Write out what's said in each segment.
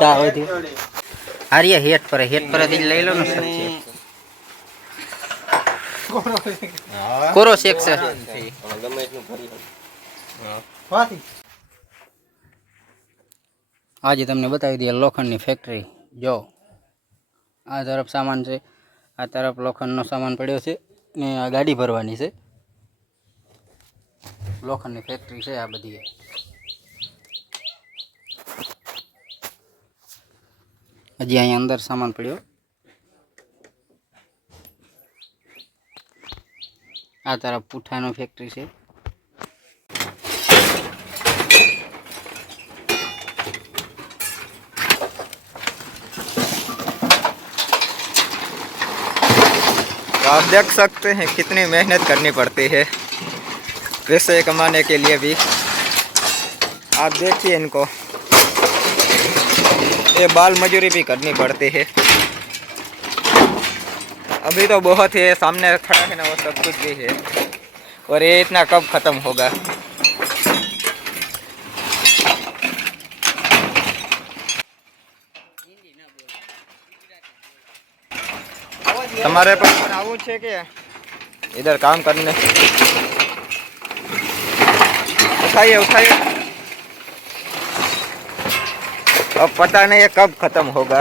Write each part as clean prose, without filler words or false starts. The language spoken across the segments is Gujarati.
ચા હોય થી હારિયા હેઠ પર લઈ લો ને કોરો શેક છે આજે તમને બતાવી દઈએ લોખંડની ફેક્ટરી જો આ તરફ સામાન છે આ તરફ લોખંડનો સામાન પડ્યો છે ને આ ગાડી ભરવાની છે લોખંડની ફેક્ટરી છે આ બધી હજી અહીંયા અંદર સામાન પડ્યો આ તરફ પુઠાનો ફેક્ટરી છે तो आप देख सकते हैं कितनी मेहनत करनी पड़ती है पैसे कमाने के लिए भी। आप देखिए इनको, ये बाल मजूरी भी करनी पड़ती है। अभी तो बहुत ही सामने खड़ा है ना वो सब कुछ भी है, और ये इतना कब ख़त्म होगा। हमारे पर आવું છે કે इधर काम करने, उठाइए उठाइए। अब पता नहीं है कब खत्म होगा।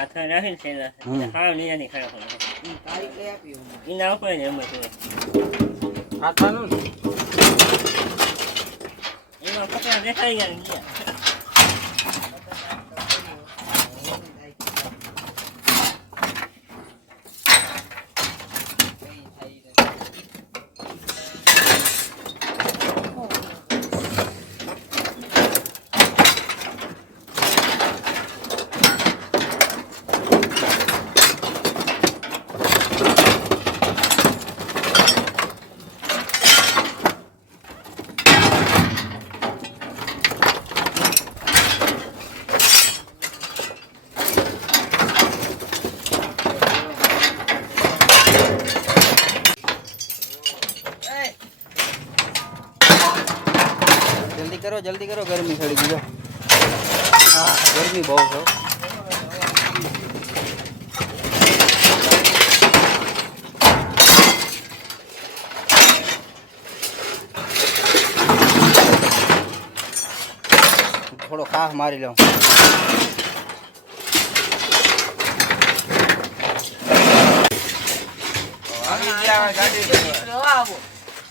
Atau nahin sila. Nakakaw niya ni kaya ko na. Inaw ko niya mo ito. Atau nun? Inaw ko kaya dekay yan niya. जल्दी करो गर्मी खड़ी गई। हाँ गर्मी बहुत है। थोड़ो काफ मारी लो।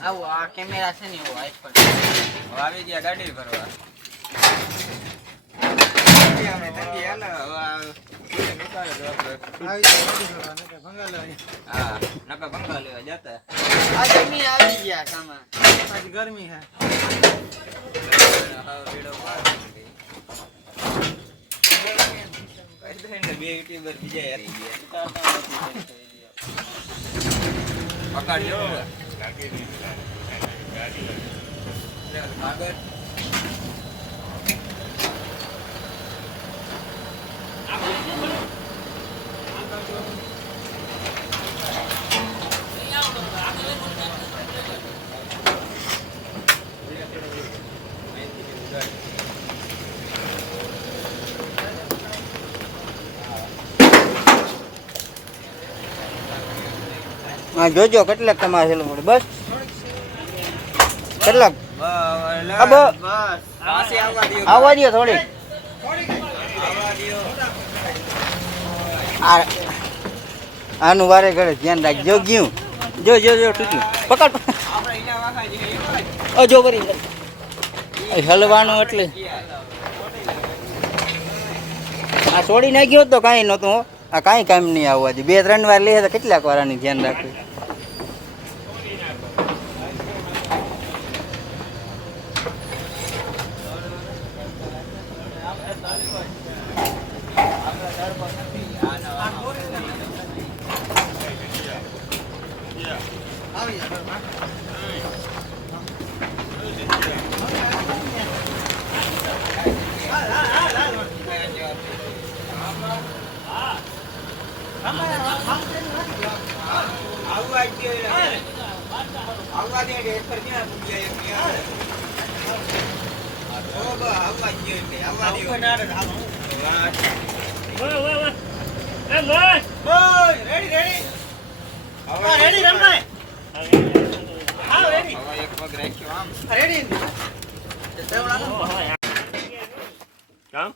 આવો આ કેમેરા છે ને એવો આઈફોન આવી ગયા ગાડી ભરવા અમે તંગી હાલ નકા ભંગા લેવા જતા આ ગરમી આવી ગયા સામા આજ ગરમી હે વિડિયો માર બે યુટ્યુબર બીજા આવી ગયા પકડ્યો ગાડી કાગળ हाँ जोजो કેટલાક તમારે હેલો પડે બસ કેટલાક બસ પાસે આવવા દો થોડી આનું વારે ઘરે ધ્યાન રાખજો ગયું જો જો જો તૂટ્યું પકડ ઓ જો કરી હલવાનું એટલે આ છોડી નાખ્યો તો કાંઈ નહોતું આ કાંઈ કામ નહીં આવવા દે 2-3 વાર લે તો કેટલાક વારાની ધ્યાન રાખવું Come.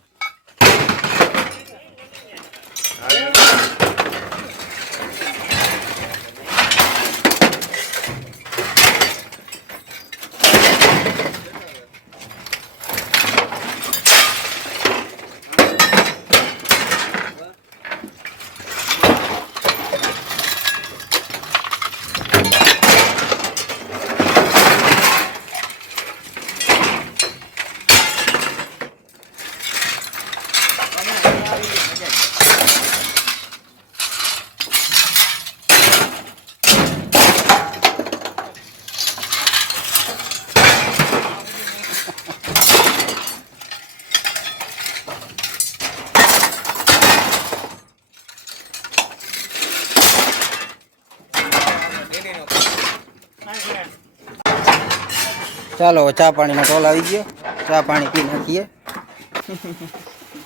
ચાલો ચા પાણીનો ટોલ આવી ગયો, ચા પાણી પી નાખીએ.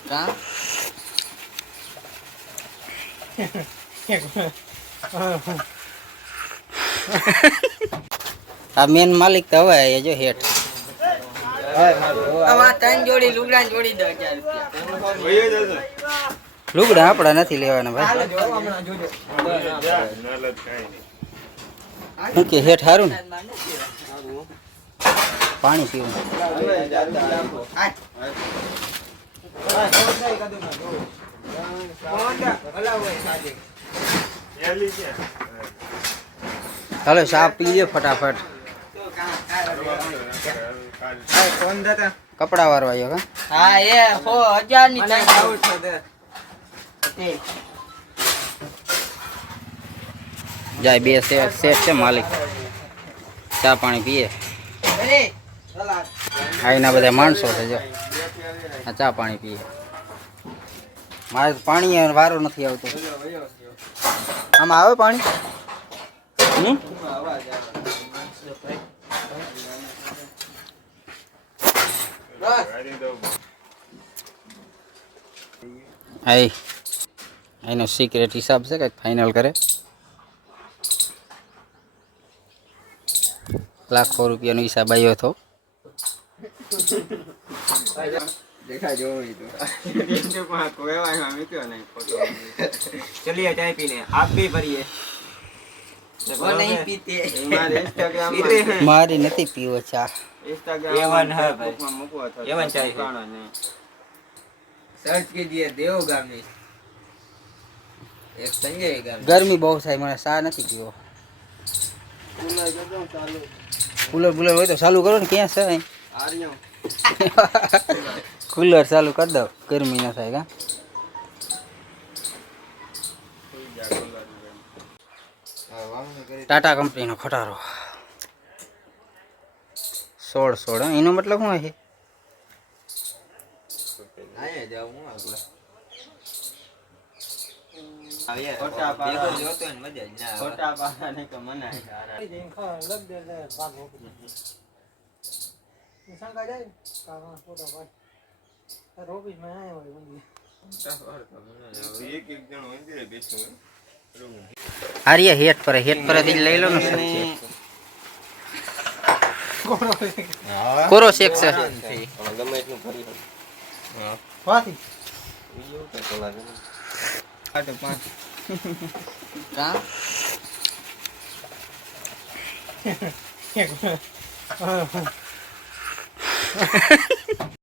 ચા આ મેન માલિક તો હવે એ જો હેઠ લુગડા આપડા નથી લેવાના ભાઈ. શું કે હેઠ સારું ને પાણી પીવું. ચાલો ચા પી લ્યો ફટાફટ. કપડા વાળવા આવ્યો કા? જાય બે સેટ છે માલિક. ચા પાણી પીએ. અહીંના બધા માણસો છે જો આ ચા પાણી પીએ. મારે તો પાણી વારો નથી આવતો. આમાં આવે પાણી? એનો સિક્રેટ હિસાબ છે કંઈક ફાઇનલ કરે. લાખો રૂપિયાનો હિસાબ આવ્યો હતો. चलिए चाय पीने आप भी भरिए वो नहीं पीते મારી નથી પીવો ચા. एवन है भाई एवन चाय सर्च कीजिए देवगामी एक संजय गामी ગરમી બહુ થાય, મને ચા નથી પીવો. કુલર બુલર હોય તો ચાલુ કરો ને. ક્યાં છે અહીં? કુલર ચાલુ કરી દો, ગરમી ના થાય કા. ટાટા કંપનીનો ખટારો 16 એનો મતલબ શું છે? आए जाओ हूं आगला छोटा देखो जो तो मजा ना छोटा पाने का मना है આર્ય હેઠ પર લઈ લો ને સર. કોરો શેક છે. ગમે એટલું ફરી ચા